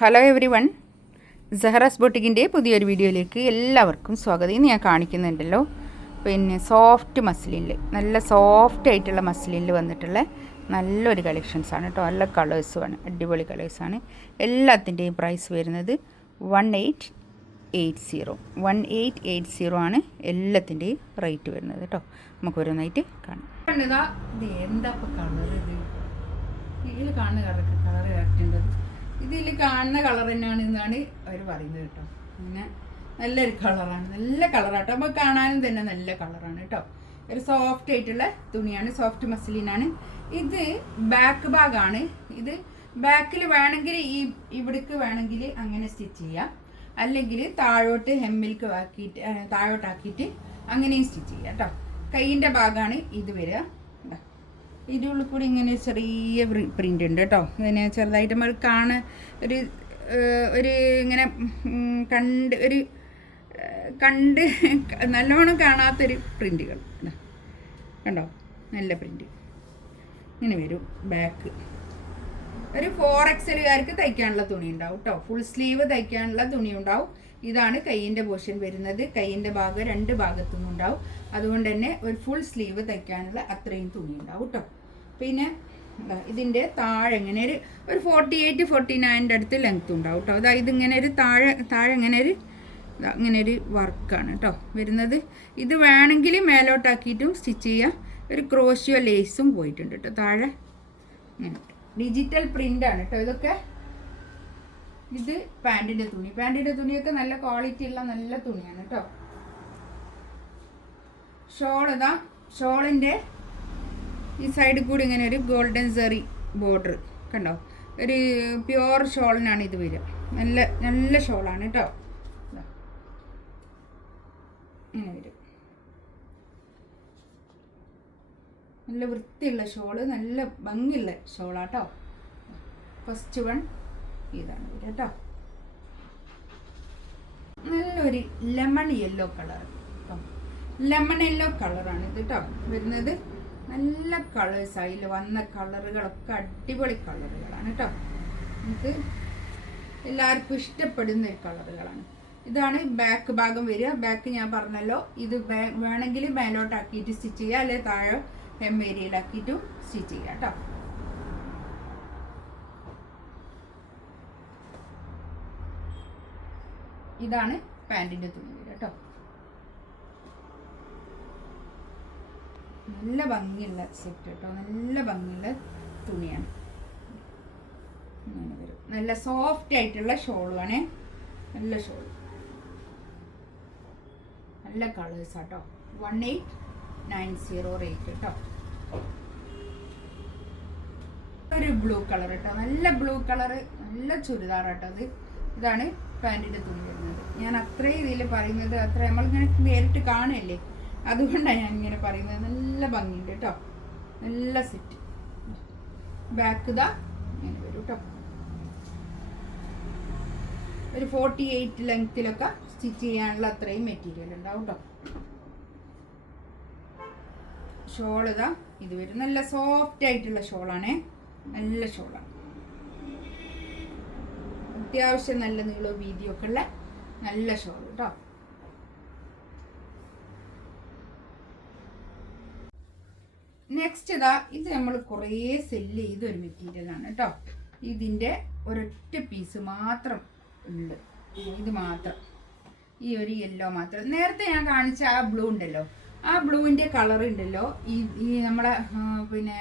Hello every one, സഹറാസ് ബൊട്ടിക്കിൻ്റെ പുതിയൊരു വീഡിയോയിലേക്ക് എല്ലാവർക്കും സ്വാഗതം. ഇന്ന് ഞാൻ കാണിക്കുന്നുണ്ടല്ലോ പിന്നെ സോഫ്റ്റ് മസ്ലിനിൽ, നല്ല സോഫ്റ്റ് ആയിട്ടുള്ള മസ്ലിനിൽ വന്നിട്ടുള്ള നല്ലൊരു കളക്ഷൻസാണ് കേട്ടോ. നല്ല കളേഴ്സുമാണ്, അടിപൊളി കളേഴ്സാണ്. എല്ലാത്തിൻ്റെയും പ്രൈസ് വരുന്നത് 1880 ആണ് എല്ലാത്തിൻ്റെയും റേറ്റ് വരുന്നത് കേട്ടോ. നമുക്ക് ഓരോന്നായിട്ട് കാണാം. കണ്ടതാ ഇത് എന്താ ഇപ്പോൾ കളർ, ഇതിൽ കാണുന്ന കളർ കറക്റ്റുണ്ടത്, ഇതിൽ കാണുന്ന കളർ തന്നെയാണ് എന്നാണ് അവർ പറയുന്നത് കേട്ടോ. അങ്ങനെ നല്ലൊരു കളറാണ്, നല്ല കളറാട്ടോ. അപ്പോൾ കാണാനും തന്നെ നല്ല കളറാണ് കേട്ടോ. ഒരു സോഫ്റ്റ് ആയിട്ടുള്ള തുണിയാണ്, സോഫ്റ്റ് മസ്ലിനാണ്. ഇത് ബാക്ക് ഭാഗമാണ്. ഇത് ബാക്കിൽ വേണമെങ്കിൽ ഇവിടേക്ക് വേണമെങ്കിൽ അങ്ങനെ സ്റ്റിച്ച് ചെയ്യാം, അല്ലെങ്കിൽ താഴോട്ട് ഹെമ്മിൽക്ക് ആക്കിയിട്ട് താഴോട്ടാക്കിയിട്ട് അങ്ങനെയും സ്റ്റിച്ച് ചെയ്യാം കേട്ടോ. കൈയിൻ്റെ ഭാഗമാണ് ഇത് വരിക. ഇതിൻ്റെ ഉള്ളിൽ കൂടി ഇങ്ങനെ ചെറിയ പ്രിൻ്റ് ഉണ്ട് കേട്ടോ. ഇങ്ങനെ ചെറുതായിട്ട് നമ്മൾ കാണാൻ ഒരു ഇങ്ങനെ കണ്ട് നല്ലോണം കാണാത്തൊരു പ്രിൻ്റുകൾ കണ്ടോ. നല്ല പ്രിൻ്റ് ഇങ്ങനെ വരും. ബാക്ക് ഒരു 4XL തയ്ക്കാനുള്ള തുണി ഉണ്ടാവും കേട്ടോ. ഫുൾ സ്ലീവ് തയ്ക്കാനുള്ള തുണി ഉണ്ടാവും. ഇതാണ് കൈയിൻ്റെ പോർഷൻ വരുന്നത്. കൈയിൻ്റെ ഭാഗം രണ്ട് ഭാഗത്തുനിന്നും ഉണ്ടാവും. അതുകൊണ്ട് തന്നെ ഒരു ഫുൾ സ്ലീവ് തയ്ക്കാനുള്ള അത്രയും തുണി ഉണ്ടാവും കേട്ടോ. പിന്നെ ഇതിൻ്റെ താഴെ ഇങ്ങനെ ഒരു 48-49 അടുത്ത് ലെങ്ത് ഉണ്ടാവും കേട്ടോ. അതായത് ഇങ്ങനെ ഒരു താഴെ ഇങ്ങനെ ഒരു വർക്കാണ് കേട്ടോ വരുന്നത്. ഇത് വേണമെങ്കിൽ മേലോട്ടാക്കിയിട്ടും സ്റ്റിച്ച് ചെയ്യാം. ഒരു ക്രോഷ്യോ ലേസും പോയിട്ടുണ്ട് കേട്ടോ താഴെ. ഇങ്ങനെ ഡിജിറ്റൽ പ്രിൻ്റാണ് കേട്ടോ ഇതൊക്കെ. ഇത് പാൻറ്റിൻ്റെ തുണിയൊക്കെ നല്ല ക്വാളിറ്റി ഉള്ള നല്ല തുണിയാണ് കേട്ടോ. ഷോളിൻ്റെ ഈ സൈഡിൽ കൂടി ഇങ്ങനെ ഒരു ഗോൾഡൻ സെറി ബോർഡർ കണ്ടോ. ഒരു പ്യുവർ ഷോളിനാണ് ഇത് വരിക. നല്ല ഷോളാണ് കേട്ടോ. ഇങ്ങനെ വരും. നല്ല വൃത്തിയുള്ള ഷോള്, നല്ല ഭംഗിയുള്ള ഷോളാട്ടോ. ഫസ്റ്റ് വൺ ഇതാണ് വരിക കേട്ടോ. നല്ലൊരു ലെമൺ യെല്ലോ കളർ കേട്ടോ. ലെമൺ യെല്ലോ കളറാണ് ഇത് കേട്ടോ വരുന്നത്. നല്ല കളേഴ്സ്, അതിൽ വന്ന കളറുകളൊക്കെ അടിപൊളി കളറുകളാണ് കേട്ടോ. നമുക്ക് എല്ലാവർക്കും ഇഷ്ടപ്പെടുന്ന ഒരു കളറുകളാണ്. ഇതാണ് ബാക്ക് ഭാഗം വരിക. ബാക്ക് ഞാൻ പറഞ്ഞല്ലോ, ഇത് വേണമെങ്കിൽ മേലോട്ടാക്കിയിട്ട് സ്റ്റിച്ച് ചെയ്യുക, അല്ലെങ്കിൽ താഴെ ഹെം ഏരിയയിലാക്കിയിട്ടും സ്റ്റിച്ച് ചെയ്യുക കേട്ടോ. ഇതാണ് പാൻറ്റിൻ്റെ തുണി വരിക കേട്ടോ. നല്ല ഭംഗിയുള്ള സെറ്റ് കേട്ടോ. നല്ല ഭംഗിയുള്ള തുണിയാണ്. ഇങ്ങനെ വരും. നല്ല സോഫ്റ്റ് ആയിട്ടുള്ള ഷോളുമാണേ. നല്ല ഷോൾ, നല്ല കളേഴ്സ് കേട്ടോ. 1890 റേറ്റ് കേട്ടോ. ഒരു ബ്ലൂ കളർ കേട്ടോ. നല്ല ബ്ലൂ കളറ്, നല്ല ചുരിദാർ കേട്ടോ. ഇതാണ് പാൻറ്റിൻ്റെ തുണി വരുന്നത്. ഞാൻ അത്രയും ഇതിൽ പറയുന്നത്, അത്ര നമ്മളിങ്ങനെ നേരിട്ട് കാണുമല്ലേ, അതുകൊണ്ടാണ് ഞാൻ ഇങ്ങനെ പറയുന്നത്. നല്ല ഭംഗിയുണ്ട് കേട്ടോ. നല്ല സെറ്റ്. ബാക്ക് ഇങ്ങനെ വരും കേട്ടോ. ഒരു 48 ലെങ്ത്തിലൊക്കെ സ്റ്റിച്ച് ചെയ്യാനുള്ള അത്രയും മെറ്റീരിയൽ ഉണ്ടാവും കേട്ടോ. ഷോൾ ഇത് വരും. നല്ല സോഫ്റ്റ് ആയിട്ടുള്ള ഷോളാണേ. നല്ല ഷോളാണ്. അത്യാവശ്യം നല്ല നീളവും വീതിയൊക്കെ ഉള്ള നല്ല ഷോൾ കേട്ടോ. നെക്സ്റ്റ് ഇത് നമ്മൾ കുറേ സെല്ല് ചെയ്തൊരു മെറ്റീരിയലാണ് കേട്ടോ. ഇതിൻ്റെ ഒരൊറ്റ പീസ് മാത്രം ഉണ്ട്. ഇത് മാത്രം, ഈ ഒരു യെല്ലോ മാത്രം. നേരത്തെ ഞാൻ കാണിച്ച ആ ബ്ലൂ ഉണ്ടല്ലോ, ആ ബ്ലൂവിൻ്റെ കളർ ഉണ്ടല്ലോ, ഈ നമ്മളെ പിന്നെ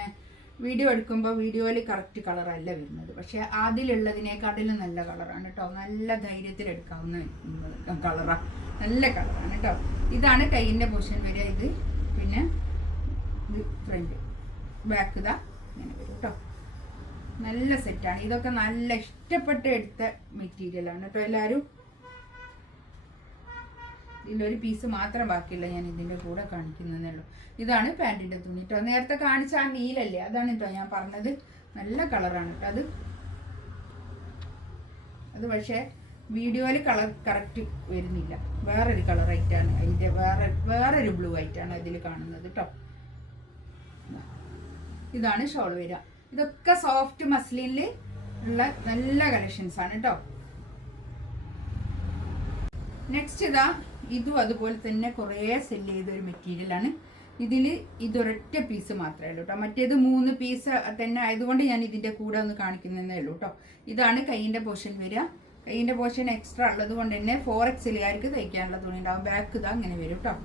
വീഡിയോ എടുക്കുമ്പോൾ വീഡിയോയിൽ കറക്റ്റ് കളറല്ല വരുന്നത്. പക്ഷേ അതിലുള്ളതിനേക്കാട്ടിലും നല്ല കളറാണ് കേട്ടോ. നല്ല ധൈര്യത്തിൽ എടുക്കാവുന്ന കളറാണ്. നല്ല കളറാണ് കേട്ടോ. ഇതാണ് കൈയിൻ്റെ പൊസിഷൻ വരിക. ഇത് പിന്നെ ഇത് ഫ്രണ്ട്, ബാക്ക് ഇങ്ങനെ വരും കേട്ടോ. നല്ല സെറ്റാണ്. ഇതൊക്കെ നല്ല ഇഷ്ടപ്പെട്ട് എടുത്ത മെറ്റീരിയലാണ് കേട്ടോ. എല്ലാവരും ഇതിലൊരു പീസ് മാത്രം ബാക്കിയില്ല, ഞാൻ ഇതിൻ്റെ കൂടെ കാണിക്കുന്നതേ ഉള്ളൂ. ഇതാണ് പാൻറ്റിൻ്റെ തുണി കേട്ടോ. നേരത്തെ കാണിച്ച ആ നീലല്ലേ, അതാണ് കേട്ടോ ഞാൻ പറഞ്ഞത്. നല്ല കളറാണ് കേട്ടോ അത് പക്ഷേ വീഡിയോയിൽ കളർ കറക്റ്റ് വരുന്നില്ല. വേറൊരു കളർ ആയിട്ടാണ് അതിൻ്റെ, വേറൊരു ബ്ലൂ ആയിട്ടാണ് ഇതിൽ കാണുന്നത് കേട്ടോ. ഇതാണ് ഷോൾ വരിക. ഇതൊക്കെ സോഫ്റ്റ് മസ്ലിനിൽ ഉള്ള നല്ല കളക്ഷൻസ് ആണ് കേട്ടോ. നെക്സ്റ്റ് ഇതാ, ഇതും അതുപോലെ തന്നെ കുറേ സെല്ല് ചെയ്തൊരു മെറ്റീരിയലാണ്. ഇതിൽ ഇതൊരൊറ്റ പീസ് മാത്രമേ ഉള്ളൂ കേട്ടോ. മറ്റേത് 3 പീസ് തന്നെ ആയതുകൊണ്ട് ഞാൻ ഇതിൻ്റെ കൂടെ ഒന്ന് കാണിക്കുന്നതേ ഉള്ളൂ കേട്ടോ. ഇതാണ് കൈയിൻ്റെ പോർഷൻ വരിക. കൈയിൻ്റെ പോർഷൻ എക്സ്ട്രാ ഉള്ളത് കൊണ്ട് തന്നെ 4XL തയ്ക്കാനുള്ള തുണി ഉണ്ടാവും. ബാക്ക് ഇതാ അങ്ങനെ വരും കേട്ടോ.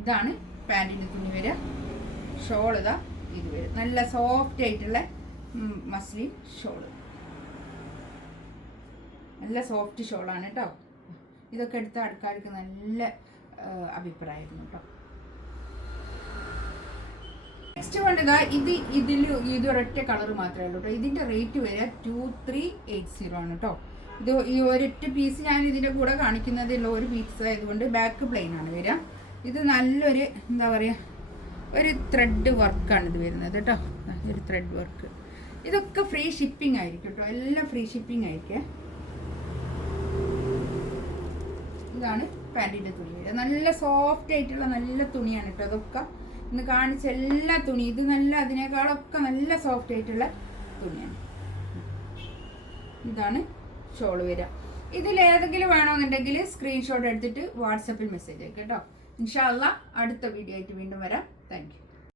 ഇതാണ് പാൻറ്റിൻ്റെ തുണി വരിക. ഷോൾ ഇതാ ഇത് വരും. നല്ല സോഫ്റ്റ് ആയിട്ടുള്ള മസ്ലിൻ ഷോള്, നല്ല സോഫ്റ്റ് ഷോളാണ് കേട്ടോ. ഇതൊക്കെ എടുത്ത ആൾക്കാർക്ക് നല്ല അഭിപ്രായമായിരുന്നു കേട്ടോ. നെക്സ്റ്റ് വേണ്ടതാ, ഇതൊരൊറ്റ കളർ മാത്രമേ ഉള്ളൂ കേട്ടോ. ഇതിൻ്റെ റേറ്റ് വരിക 2380 ആണ് കേട്ടോ. ഈ ഒരൊറ്റ പീസ് ഞാൻ ഇതിൻ്റെ കൂടെ കാണിക്കുന്നതിലുള്ള ഒരു പീസ് ആയതുകൊണ്ട് ബാക്ക് പ്ലെയിൻ ആണ് വരിക. ഇത് നല്ലൊരു എന്താ പറയുക, ഒരു ത്രെഡ് വർക്കാണ് ഇത് വരുന്നത് കേട്ടോ. ഒരു ത്രെഡ് വർക്ക്. ഇതൊക്കെ ഫ്രീ ഷിപ്പിംഗ് ആയിരിക്കും കേട്ടോ. എല്ലാം ഫ്രീ ഷിപ്പിംഗ് ആയിരിക്കും. ഇതാണ് പാൻറ്റിൻ്റെ തുണി വരിക. നല്ല സോഫ്റ്റ് ആയിട്ടുള്ള നല്ല തുണിയാണ് കേട്ടോ. അതൊക്കെ ഇന്ന് കാണിച്ച എല്ലാ തുണി ഇത് നല്ല അതിനേക്കാളൊക്കെ നല്ല സോഫ്റ്റ് ആയിട്ടുള്ള തുണിയാണ്. ഇതാണ് ഷോള് വരിക. ഇതിലേതെങ്കിലും വേണമെന്നുണ്ടെങ്കിൽ സ്ക്രീൻഷോട്ട് എടുത്തിട്ട് വാട്സപ്പിൽ മെസ്സേജ് അയക്കാം കേട്ടോ. ഇൻഷാ അല്ലാഹ് അടുത്ത വീഡിയോ ആയിട്ട് വീണ്ടും വരാം. Thank you.